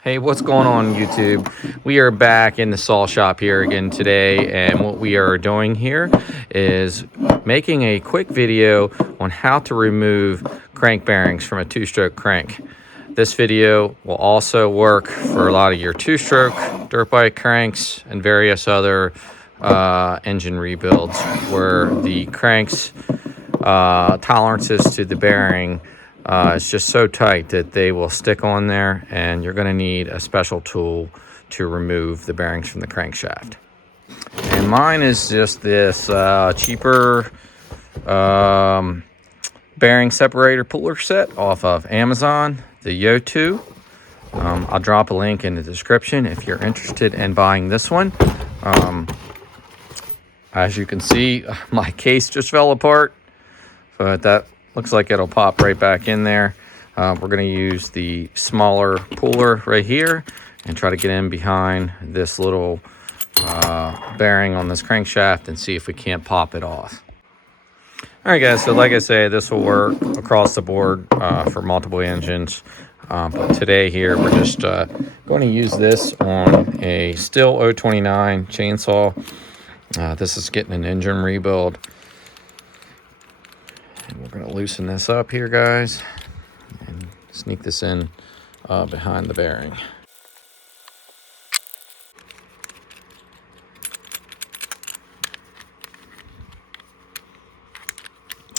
Hey, what's going on YouTube? We are back in the saw shop here again today, and what we are doing here is making a quick video on how to remove crank bearings from a two-stroke crank. This video will also work for a lot of your two-stroke dirt bike cranks and various other engine rebuilds where the cranks tolerances to the bearing it's just so tight that they will stick on there, and you're going to need a special tool to remove the bearings from the crankshaft. And mine is just this cheaper bearing separator puller set off of Amazon, the YOTOO. I'll drop a link in the description if you're interested in buying this one. As you can see, my case just fell apart, but that looks like it'll pop right back in there. We're going to use the smaller puller right here and try to get in behind this little bearing on this crankshaft and see if we can't pop it off. All right, guys, so like I say, this will work across the board for multiple engines. But today here, we're just going to use this on a Stihl 029 chainsaw. This is getting an engine rebuild. And we're going to loosen this up here, guys, and sneak this in behind the bearing.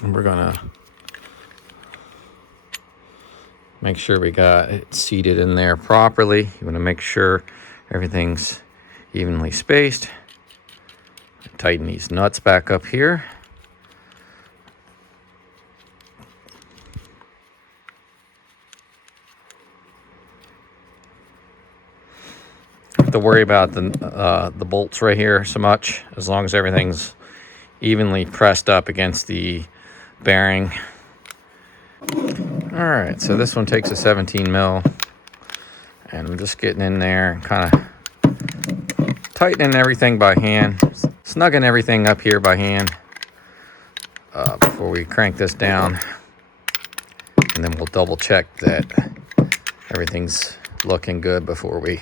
And we're going to make sure we got it seated in there properly. You want to make sure everything's evenly spaced. Tighten these nuts back up here. Have to worry about the bolts right here so much, as long as everything's evenly pressed up against the bearing. All right, so this one takes a 17 mil, and I'm just getting in there and kind of tightening everything by hand, snugging everything up here by hand before we crank this down, and then we'll double check that everything's looking good before we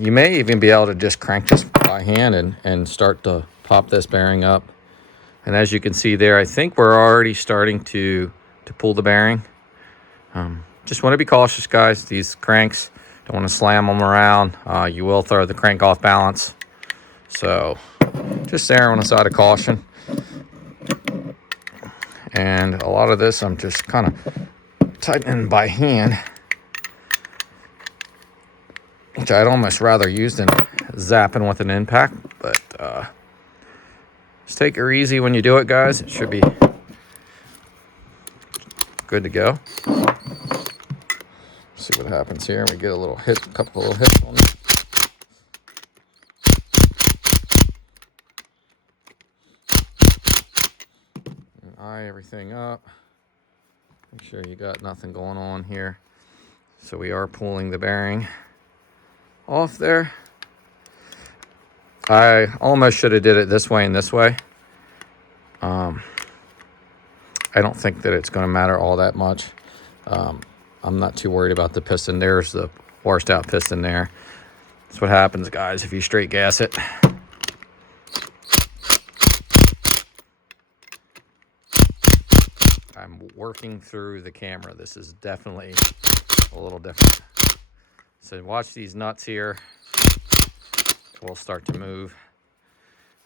you may even be able to just crank this by hand and start to pop this bearing up. And as you can see there, I think we're already starting to pull the bearing. Just want to be cautious, guys. These cranks, don't want to slam them around. You will throw the crank off balance. So just err on the side of caution. And a lot of this I'm just kind of tightening by hand, which I'd almost rather use than zapping with an impact, but just take it easy when you do it, guys. It should be good to go. See what happens here. We get a little hit, a couple of hits on it. And eye everything up. Make sure you got nothing going on here. So we are pulling the bearing off there. I almost should have did it this way and this way. I don't think that it's going to matter all that much. I'm not too worried about the piston. There's the washed out piston there. That's what happens, guys, if you straight gas it. I'm working through the camera. This is definitely a little different. So watch these nuts here. We'll start to move,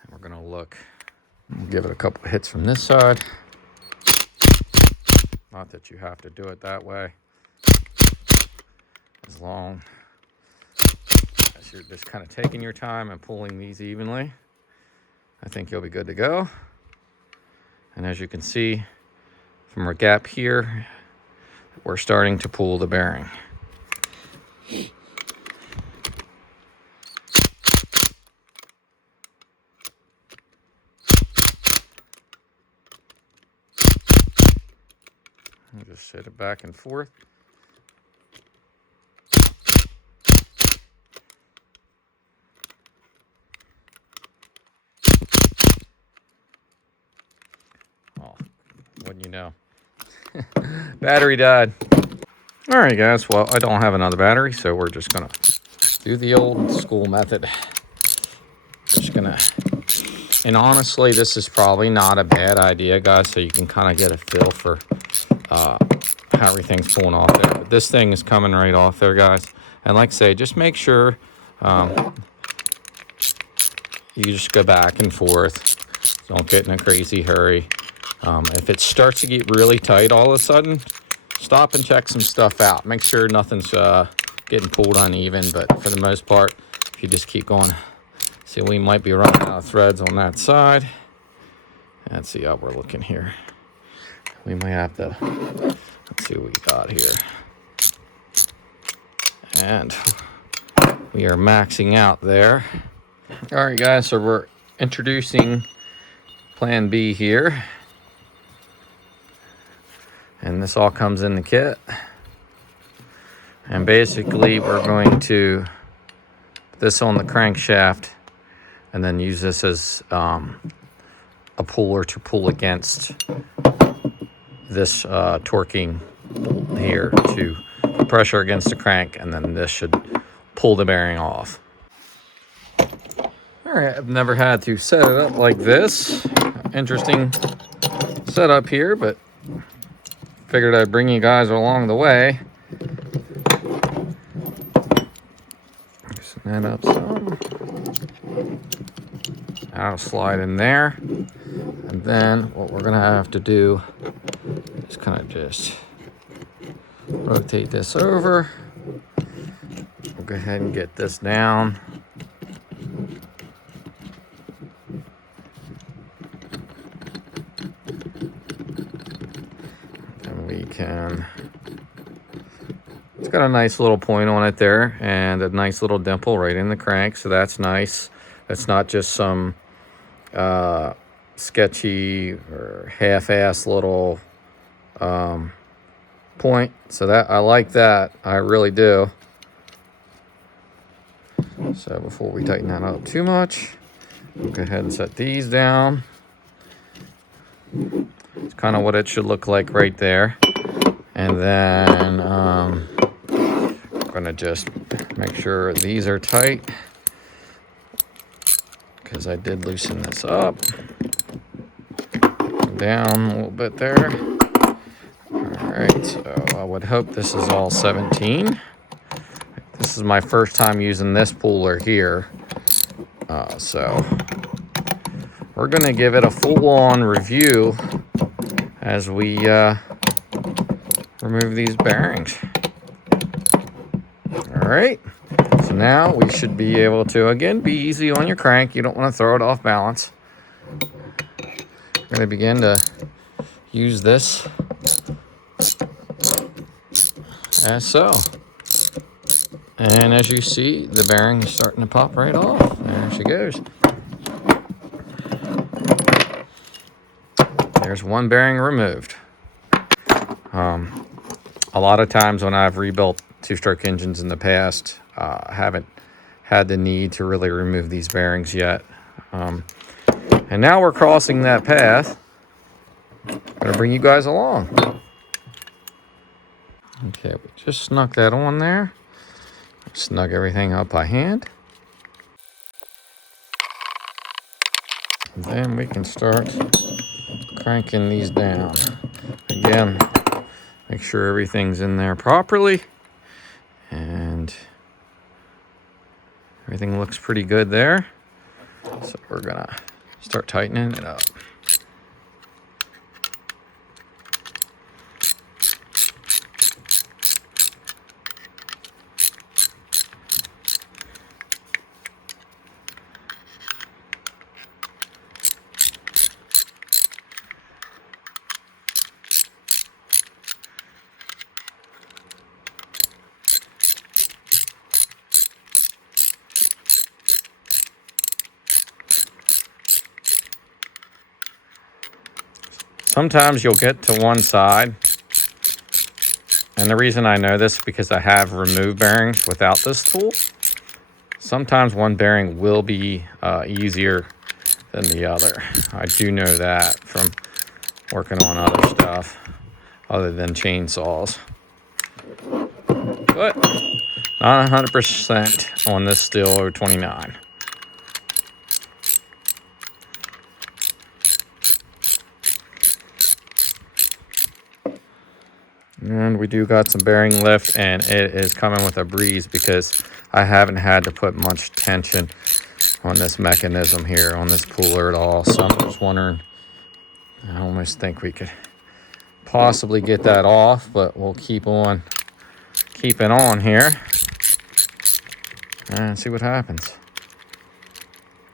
and we're going to look. We'll give it a couple of hits from this side. Not that you have to do it that way. As long as you're just kind of taking your time and pulling these evenly, I think you'll be good to go. And as you can see from our gap here, we're starting to pull the bearing. Just hit it back and forth. Oh, wouldn't you know? Battery died. All right, guys. Well, I don't have another battery, so we're just gonna do the old school method. Just gonna, and honestly, this is probably not a bad idea, guys, so you can kind of get a feel for how everything's pulling off there. But this thing is coming right off there, guys. And like I say, just make sure you just go back and forth. Don't get in a crazy hurry. If it starts to get really tight all of a sudden, stop and check some stuff out. Make sure nothing's getting pulled uneven, but for the most part, if you just keep going, see, we might be running out of threads on that side. Let's see how we're looking here. We might have to, let's see what we got here. And we are maxing out there. All right, guys, so we're introducing Plan B here. And this all comes in the kit. And basically, we're going to put this on the crankshaft and then use this as a puller to pull against this torquing here to pressure against the crank, and then this should pull the bearing off. All right, I've never had to set it up like this. Interesting setup here, but figured I'd bring you guys along the way. Loosen that up some. That'll slide in there. And then what we're gonna have to do is kind of just rotate this over. We'll go ahead and get this down. And we can, it's got a nice little point on it there and a nice little dimple right in the crank, so that's nice. It's not just some sketchy or half-ass little point, so that I like that, I really do. So before we tighten that up too much, we'll go ahead and set these down. It's kind of what it should look like right there. And then I'm gonna just make sure these are tight, because I did loosen this up. Down a little bit there. All right, so I would hope this is all 17. This is my first time using this puller here. So we're gonna give it a full-on review as we remove these bearings. All right, so now we should be able to, again, be easy on your crank. You don't want to throw it off balance. We're going to begin to use this as so. And as you see, the bearing is starting to pop right off. There she goes. There's one bearing removed. A lot of times when I've rebuilt two-stroke engines in the past, I haven't had the need to really remove these bearings yet. And now we're crossing that path. I'm going to bring you guys along. Okay, we just snuck that on there. Snug everything up by hand. And then we can start cranking these down. Again, make sure everything's in there properly. And everything looks pretty good there. So we're gonna start tightening it up. Sometimes you'll get to one side, and the reason I know this is because I have removed bearings without this tool. Sometimes one bearing will be easier than the other. I do know that from working on other stuff other than chainsaws. but not 100% on this steel 029. And we do got some bearing lift, and it is coming with a breeze because I haven't had to put much tension on this mechanism here, on this puller at all. So I'm just wondering, I almost think we could possibly get that off, but we'll keep on keeping on here and see what happens.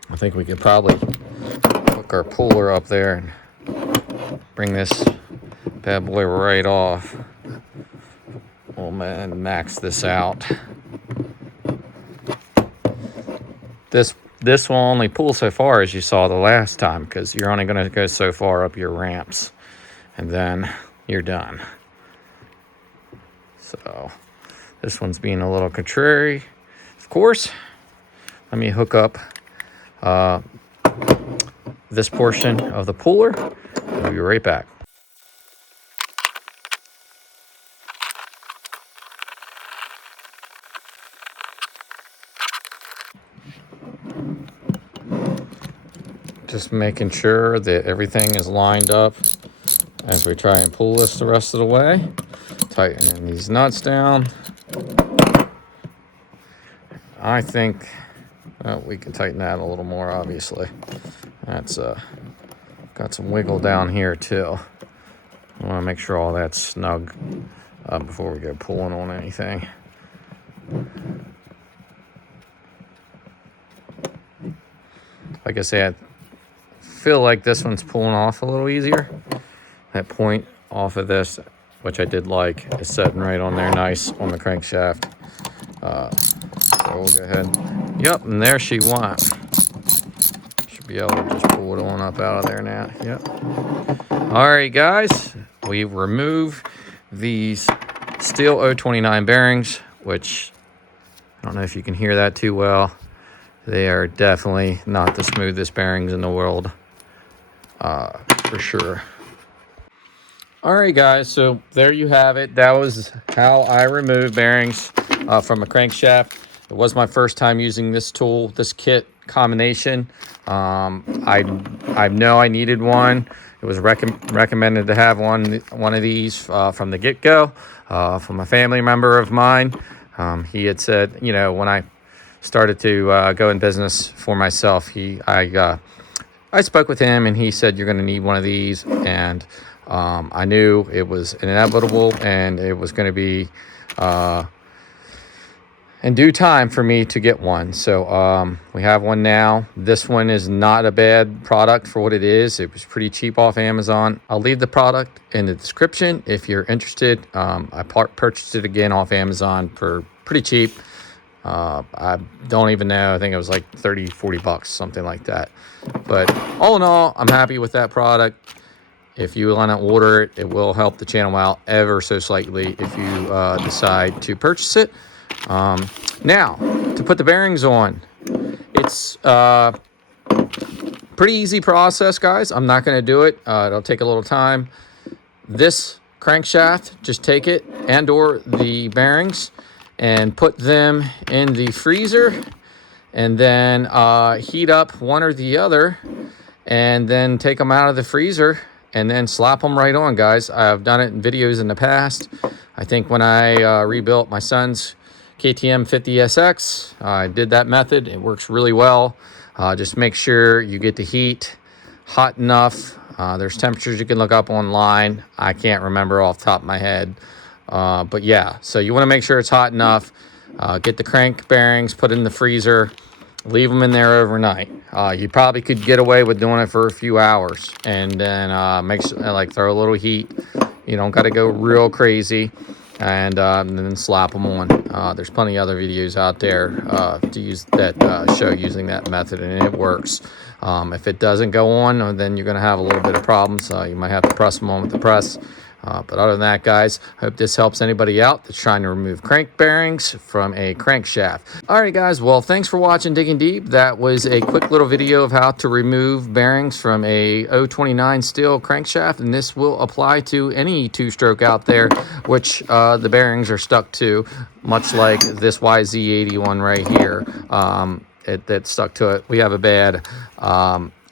I think we could probably hook our puller up there and bring this bad boy right off. We'll max this out. This will only pull so far, as you saw the last time, because you're only going to go so far up your ramps, and then you're done. So this one's being a little contrary, of course. Let me hook up this portion of the puller. We'll be right back. Just making sure that everything is lined up as we try and pull this the rest of the way. Tightening these nuts down. I think we can tighten that a little more, obviously. That's got some wiggle down here too. I want to make sure all that's snug before we go pulling on anything. Like I said, I feel like this one's pulling off a little easier. That point off of this, which I did like, is setting right on there nice on the crankshaft. So we'll go ahead. Yep, and there she went. Should be able to just pull it on up out of there now. Yep. All right, guys, we've removed these steel 029 bearings, which I don't know if you can hear that too well. They are definitely not the smoothest bearings in the world, for sure. All right, guys, so there you have it. That was how I remove bearings from a crankshaft. It was my first time using this tool, this kit combination. I know I needed one. It was recommended to have one of these from the get-go from a family member of mine. He had said, you know, when I started to go in business for myself, I spoke with him, and he said, you're going to need one of these. And I knew it was inevitable, and it was going to be in due time for me to get one. So we have one now. This one is not a bad product for what it is. It was pretty cheap off Amazon. I'll leave the product in the description if you're interested. I purchased it again off Amazon for pretty cheap. I don't even know. I think it was like 30-40 bucks, something like that. But all in all, I'm happy with that product. If you want to order it, it will help the channel out ever so slightly if you decide to purchase it. Now, to put the bearings on, it's pretty easy process, guys. I'm not going to do it. It'll take a little time. This crankshaft, just take it and or the bearings and put them in the freezer, and then heat up one or the other, and then take them out of the freezer and then slap them right on, guys. I've done it in videos in the past. I think when I rebuilt my son's KTM 50SX, I did that method. It works really well. Just make sure you get the heat hot enough. There's temperatures you can look up online. I can't remember off the top of my head. But yeah, so you want to make sure it's hot enough. Get the crank bearings, put in the freezer, leave them in there overnight. You probably could get away with doing it for a few hours, and then make sure, like, throw a little heat. You don't got to go real crazy, and then slap them on. There's plenty of other videos out there to use that show using that method, and it works. If it doesn't go on, then you're going to have a little bit of problems. You might have to press them on with the press. But other than that, guys, hope this helps anybody out that's trying to remove crank bearings from a crankshaft. All right, guys. Well, thanks for watching Digging Deep. That was a quick little video of how to remove bearings from a 029 steel crankshaft, and this will apply to any two-stroke out there, which the bearings are stuck to, much like this YZ81 right here. That's stuck to it. We have a bad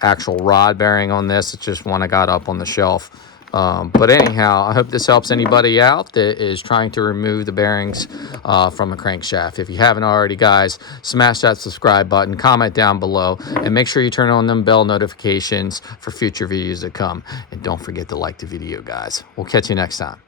actual rod bearing on this. It's just one I got up on the shelf. But anyhow, I hope this helps anybody out that is trying to remove the bearings from a crankshaft. If you haven't already, guys, smash that subscribe button, comment down below, and make sure you turn on them bell notifications for future videos to come. And don't forget to like the video, guys. We'll catch you next time.